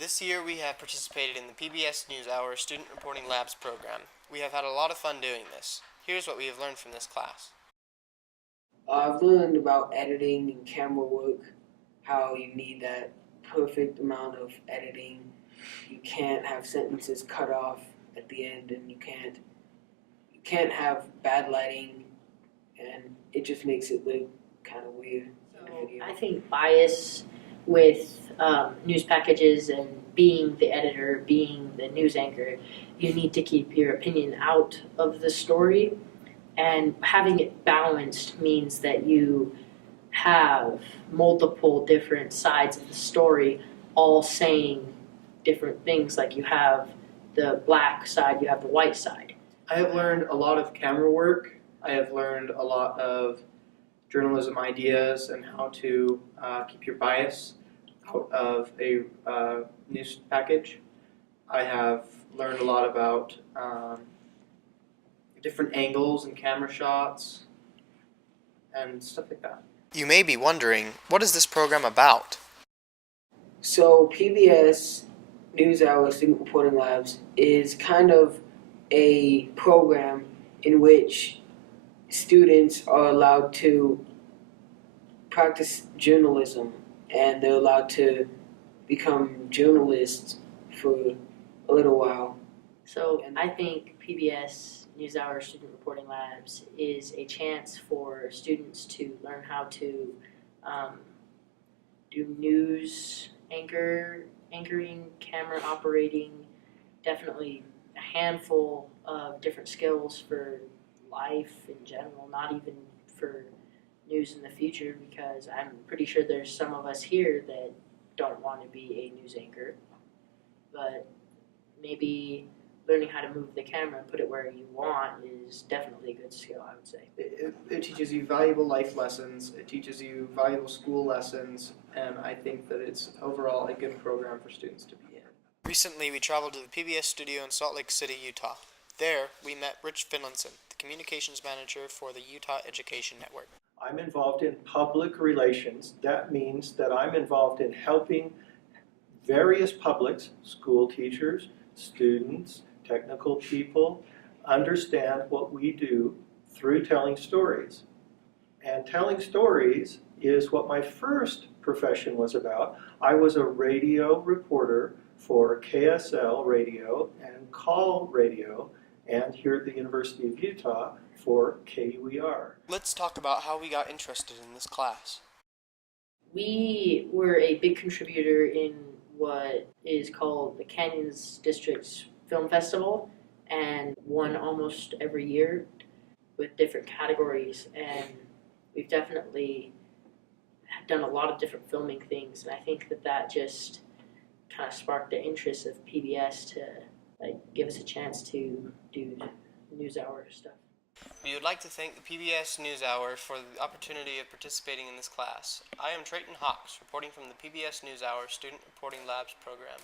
This year we have participated in the PBS NewsHour Student Reporting Labs program. We have had a lot of fun doing this. Here's what we have learned from this class. I've learned about editing and camera work, how you need that perfect amount of editing. You can't have sentences cut off at the end, and you can't have bad lighting, and it just makes it look kind of weird in the video. I think bias with news packages and being the editor, being the news anchor, you need to keep your opinion out of the story, and having it balanced means that you have multiple different sides of the story all saying different things. Like you have the black side, you have the white side. I have learned a lot of camera work. I have learned a lot of journalism ideas and how to keep your bias out of a news package. I have learned a lot about different angles and camera shots and stuff like that. You may be wondering, what is this program about? So PBS NewsHour Student Reporting Labs is kind of a program in which students are allowed to practice journalism, and they're allowed to become journalists for a little while. So I think PBS NewsHour Student Reporting Labs is a chance for students to learn how to do news anchoring, camera operating, definitely a handful of different skills for life in general, not even for news in the future, because I'm pretty sure there's some of us here that don't want to be a news anchor, but maybe learning how to move the camera and put it where you want is definitely a good skill, I would say. It teaches you valuable life lessons, it teaches you valuable school lessons, and I think that it's overall a good program for students to be in. Recently we traveled to the PBS studio in Salt Lake City, Utah. There we met Rich Finlinson, the communications manager for the Utah Education Network. I'm involved in public relations. That means that I'm involved in helping various publics, school teachers, students, technical people, understand what we do through telling stories. And telling stories is what my first profession was about. I was a radio reporter for KSL radio and Call radio, and here at the University of Utah for KUER. Let's talk about how we got interested in this class. We were a big contributor in what is called the Canyons District's Film Festival, and won almost every year with different categories, and we've definitely done a lot of different filming things, and I think that just kind of sparked the interest of PBS to give us a chance to do NewsHour stuff. We would like to thank the PBS NewsHour for the opportunity of participating in this class. I am Trayton Hawks, reporting from the PBS NewsHour Student Reporting Labs program.